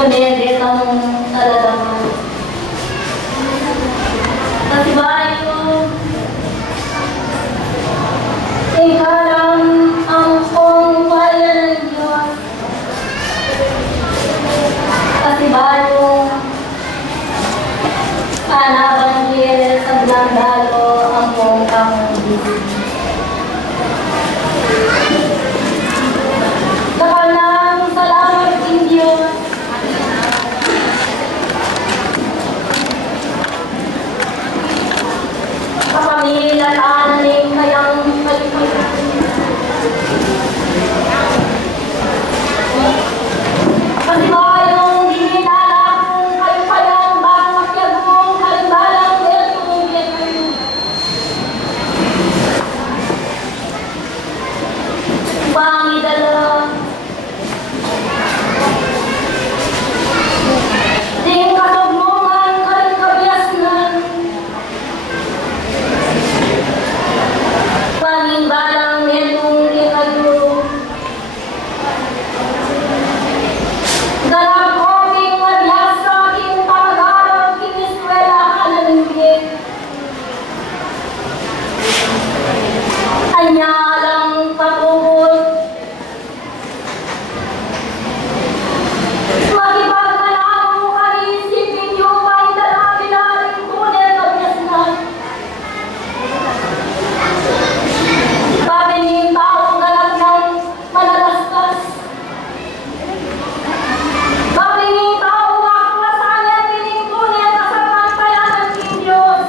Kundi kang talagang kasi ba yung ikaw lang ang kong wala ng Diyos. Kasi ba yung panabanggil sa blandalo ang kong pamanggitin. Nakalang salamat din Diyos. Kapamilatanin kayang kalimutan. Kasi ba yung dinilala kung kayo kayang bang makyagong kalimbalang welcome kayo. Bang idala. Ding kasubnungan kaling kabiasnan. Pangimbalang netong ikaduro. Dalam koming madyasa king pag-aaral king eskwela kalalingin. Anya lang patubod. Makipagmanamo kami isipin niyo pang dalabilaring tunel na biasnan. Pabingin taong galap ng manalastas. Pabingin taong akwasan at piningkunin na sa pantayanan ng Diyos.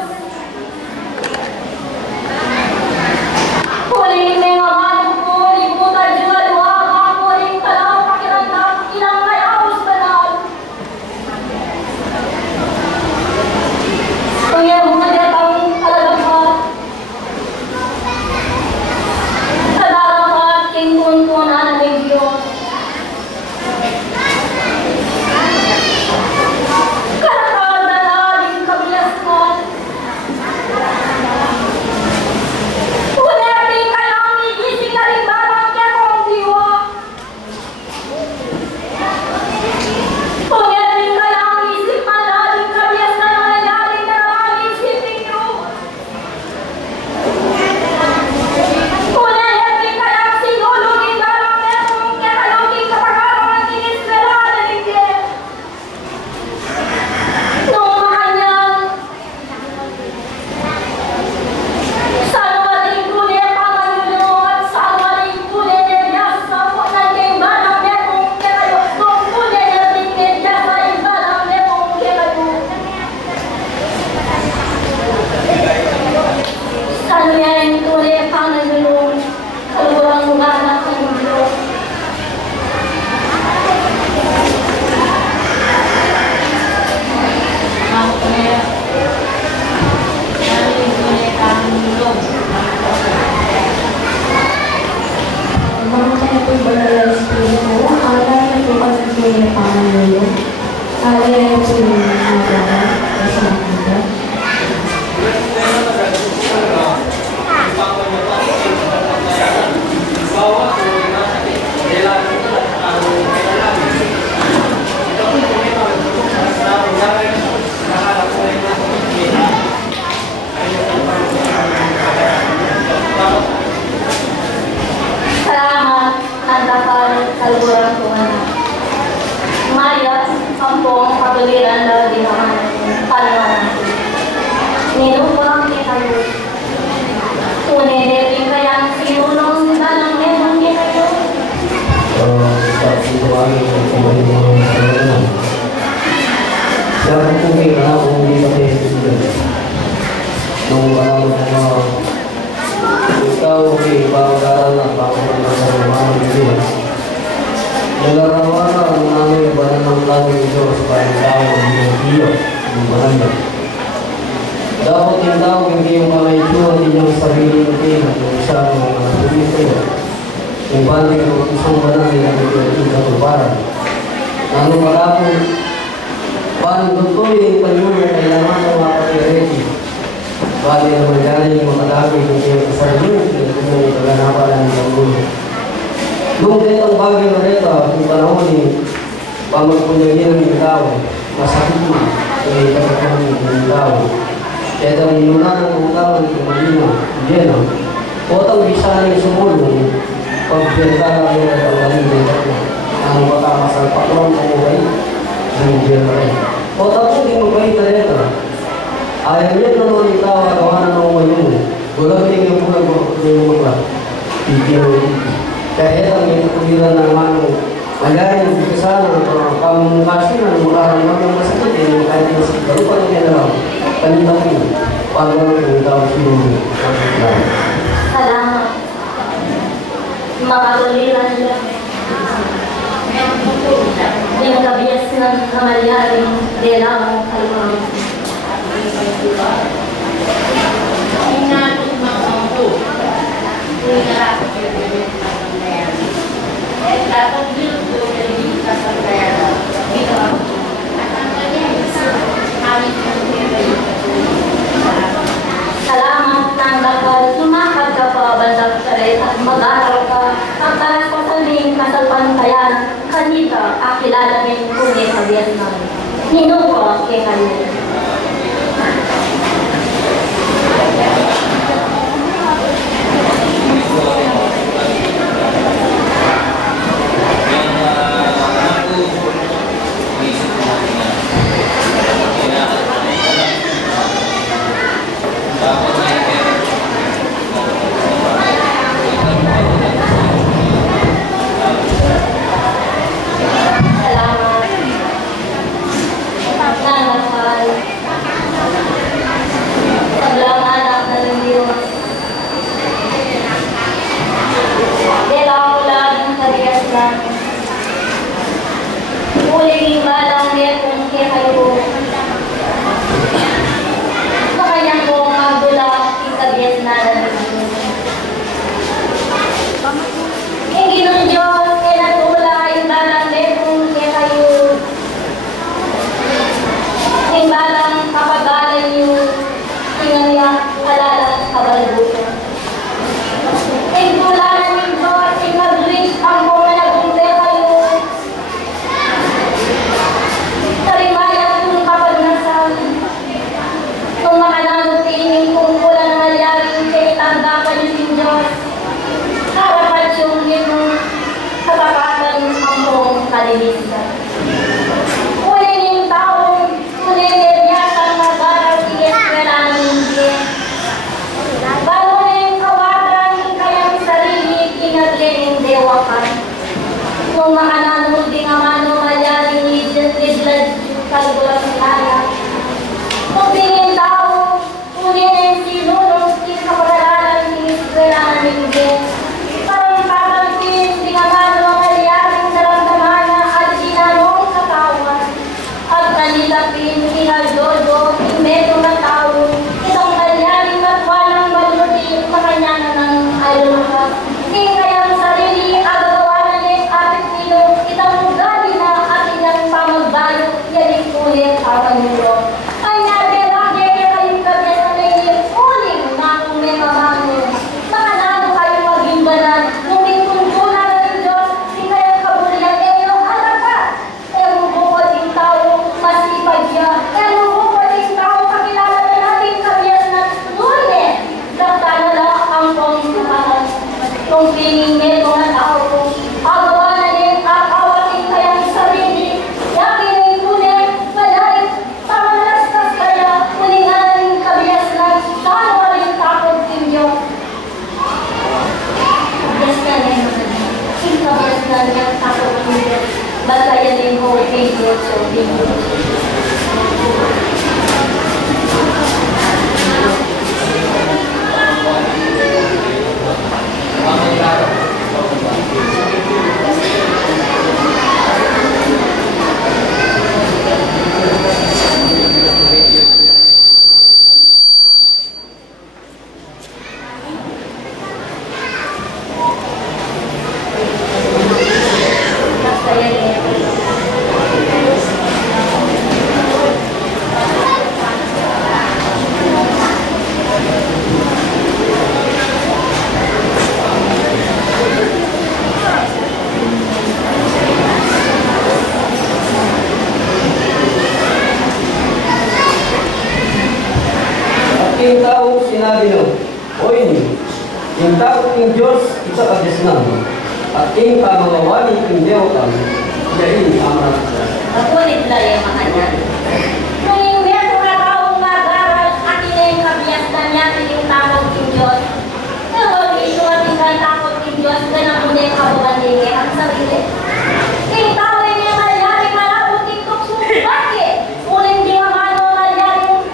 Huling may mamanong ko, libutan Diyos na luwag, huling talaw pakiramdam, ilang may aos banal. Kung yung humagat ang alagapat, sa darapat king tuntunan ng Diyos. Karakadalaling kabiasnan. Ulerting kayang igising na rin barang kekong diwa. Ulerting kayang isip malaling kabiasnan ang nalaling na lang isipin nyo. Ulerting kayang sinulungin barang kekong kekayong kapag-aral ang iniswela na ringgit. Nung makanyang saan maling kulit pangalulong at saan maling kulit yasa po ng imbalang netong kekayo. Nung kulit na tingin yasa imbalang netong kekayo. Saan maling kulit pangalulong kalurang umanak ng Diyos. Mga kaya banal Espiritu, ala na po pagkakulit ang pangalulo. Ala na po yung mga kasama kita. Salamat at dapat kalurang tuwan. Mayat, kampong, kabuliran, daw di naman panawan. Ninupang kikayo. Unedeting kayang sinunong dalang netong kikayo. Sa situasi ng pemerintahan siapa pun yang tahu di bagian itu mengulang ikaw di bawah dalam bawah itu negarawan mengalami banyak lalu itu supaya tahu dia di mana dapat yang tahu yang mana itu yang sarili itu bisa mengalami itu yang paling usung banget yang itu satu barang lalu malaku paling betul yang penyuh kailangan ng mga kapireti bali ang magaling makadami kung yung sarili kung yung kaganapan ng panggulo. Nung ditong bagay na rito, yung panahon ni kapunyahin ng tao, masakit mo, ay kapagkahin ng tao. Kaya daw inunan ng tao ng kumalina, Jena, potang bisa ng sumulong, pagpirta kayo at ang galing ng tao, ang makakasalpak lang ang buhay ng Jena rin. Potang po di mabait na ito. Ayaw niya naman ikaw at kawanan ng umayo mo. Walang tingin po ng mga kaya ang itutuliran ng mga magaling ng kasana ng pamungkasinan mula ng masakit yung kahit na sa kalupa ng kailangan kanina po paano ng tao sinunod. Salamat. Makatuliran niya. Yung kabias ng kamalyaring dela mo kalmang. Salamat ng lakad, sumakad ka pa, bandag ka rin at mag-aral ka. Ang talas ko sabihin, kasalpantayan, kanita, akilala min kunin sa Vietnam. Ninuko kay kanina. aking tao sinabi no, oy, yung takot ng Diyos, isa kadyasnan, at king kamawawali ng Diyawatan, yain amat. Nakulit na yung mga yan. Nung yung meron na taong mag-aral, atin na yung kabiyas na niya, yung takot ng Diyos. Pero ito ating takot ng Diyos, ganang muna yung kabuhandin ang sarili. Yung tao ay may malayari, malabot yung tukso. Bakit? Uling di mamano malayari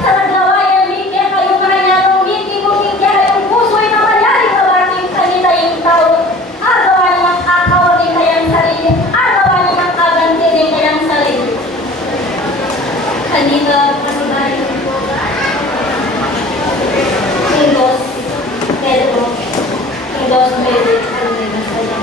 sa naglawayan, mikya kayo maranyarong mikya kung mikya yung puso ay malayari na bakit kanina yung tao. Agawa naman akaw din kayang sarili. Agawa naman kaganti din kayang sarili. Kanina kasi tayo. Indos, Pedro, Indos, Pedro, Pedro, Pedro.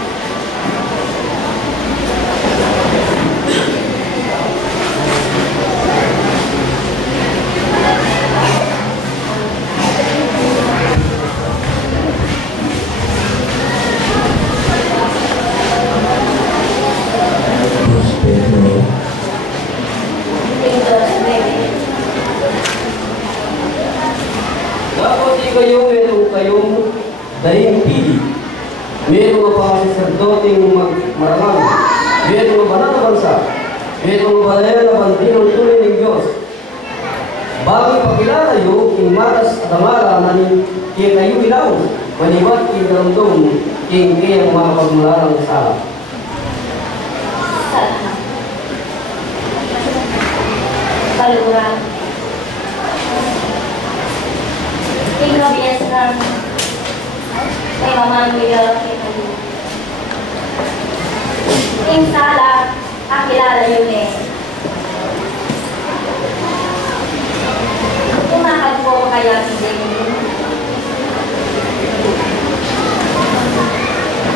Dapat kayo meron kayong dahing pili. Meron nga mga saserdoting marangal. Meron nga banal na bansa. Meron nga banal na bandinong tunay ng Diyos. Bago ipakilala yung matas at amara na kaya kayo ilaw. Maniwat yung darandong kaya mga pagmulalang sala. Kaluran. Tingnan bias ng ay mamamila yung sala, kakilala yun eh. Tumakad po kaya hindi.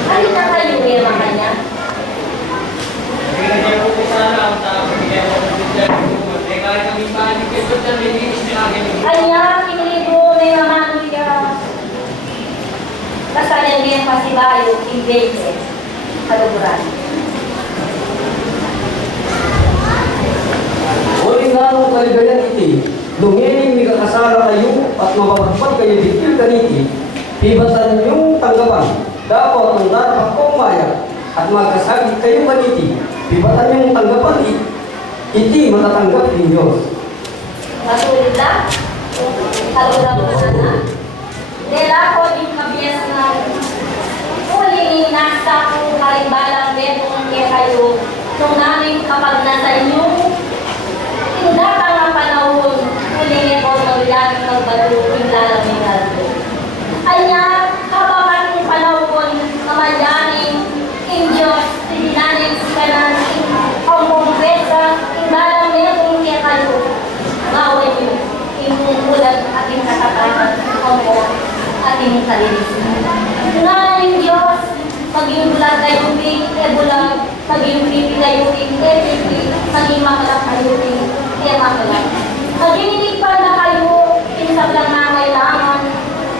Halika kayo eh, mga kanya. Kanya, kinilibo na yung mga nuya. Kasalan niya pasibayo, invade, kaluguran. Uling nga nung kaligayan iti, lungining may kakasara kayo at mapapagpag kayo dikil kaniti, pibatan yung tanggapan. Dapat ang dapat kong maya at magkasagit kayo kaniti, pibatan yung tanggapan iti matatanggap ng Diyos. Masulit lang, kaluguran mo sana. Dela ko din kabias ng uling nasa kong kalimbalang betong kaya kayo nung namin kapag nasa inyong tindatang ang panahon, uling ko ng laging magbaluting lalaming aldo. Kanya, kapapan ng panahon na mayaning in Diyos, tininanin sa kanan, ang konggresa, tindalang betong kaya kayo, mawin niyo, inuulat ating katatakan, ang ating sarili. Ngayon Diyos, maging bulag kayong bulag, maging pipi kayong pipi, maging makalak kayong makalak. Maging inikpan na kayo, tinsab lang na kailangan.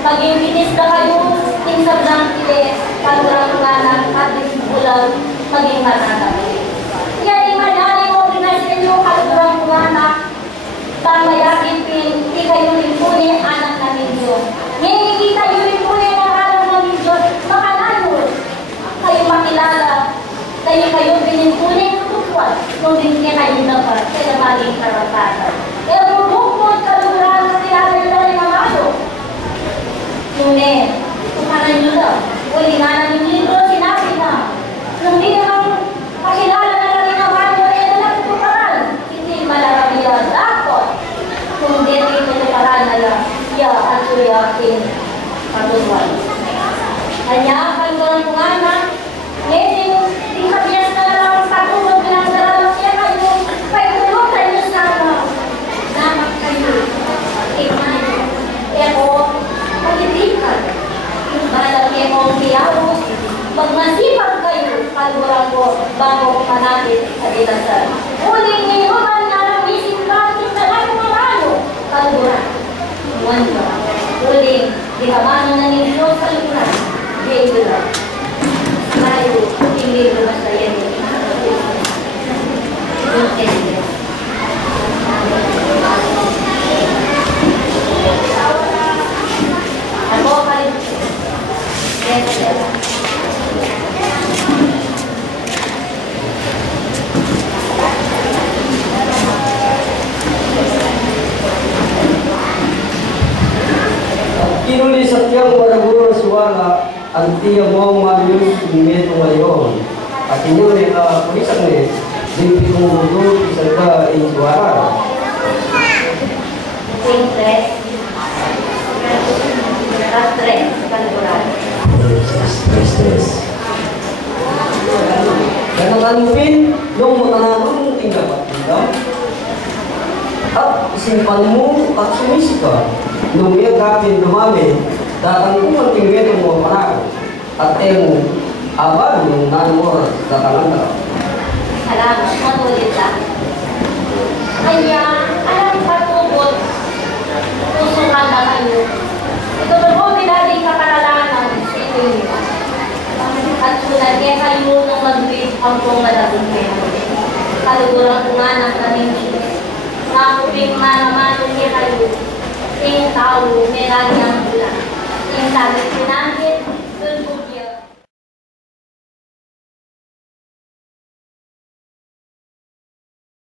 Maging bitis na kayo, tinsab lang tilis, pagurang nganak at bulag, maging matatabi. Yan yung madaling organization yung kalugurang nganak, tamayakin pin, di kayo rin po ni anak namin Diyos. Ngayon, hindi kayo rin po ni anak namin Diyos, makalalo. Kayo makilala, kayo bininpunin ng tutuan, nung din kayo dapat, kaya maging karapatan. Kaya bubukod kaluran na sila rin ang ano. Ngunit, kumanan nyo lang, uli nga namin libro, sinabi na, nung di naman kakilala na rin ang ano, eh nalang tutuparan, hindi malarabiyan, dapat. Kung di rin tutuparan na lang, at suyakin patutuan. Kanya, kalburan ko nga na, ngayon, di kabias na lang patulog ng daralo siya kayo, pagtulog tayo sama, namak kayo, iman, eko, pagitikan, balang eko kiyaw, magmasipag kayo, kalburan ko, bago manapit sa dilasan. Uling niyuman na lang isip bakit na lang marano, kalburan. Wanda, uling, di kamano na ni Diyos kalburan, di lang. Tayo, hindi ko masaya yun. Okay. ang tiya mo Marius Meto ngayon. At inyo may kapulisan Limpi kong mundo, isang ka insuara. Singtres. Rastres. Kanduran. Stress. Ganang anupin, nung matananong tinggal pa tinggal. At simpan mo at sumisi ka. Nung iya kapin dumami, datang ko ang tingwetong mo panako. At yung abad yung nanmor datangan ka. Salamat. Matulit lang. Kaya, alam patubot. Tusukan na kayo. Ito po, minading kakaralanan. Ito yun. At sunod kaya kayo nung mag-read ang pong malabing kayo. Kaluguran ko nga ng kaming Diyos. Nakuping manamanong niya kayo. Ting tao, may lagi ang ulan. Ting sabi sinangin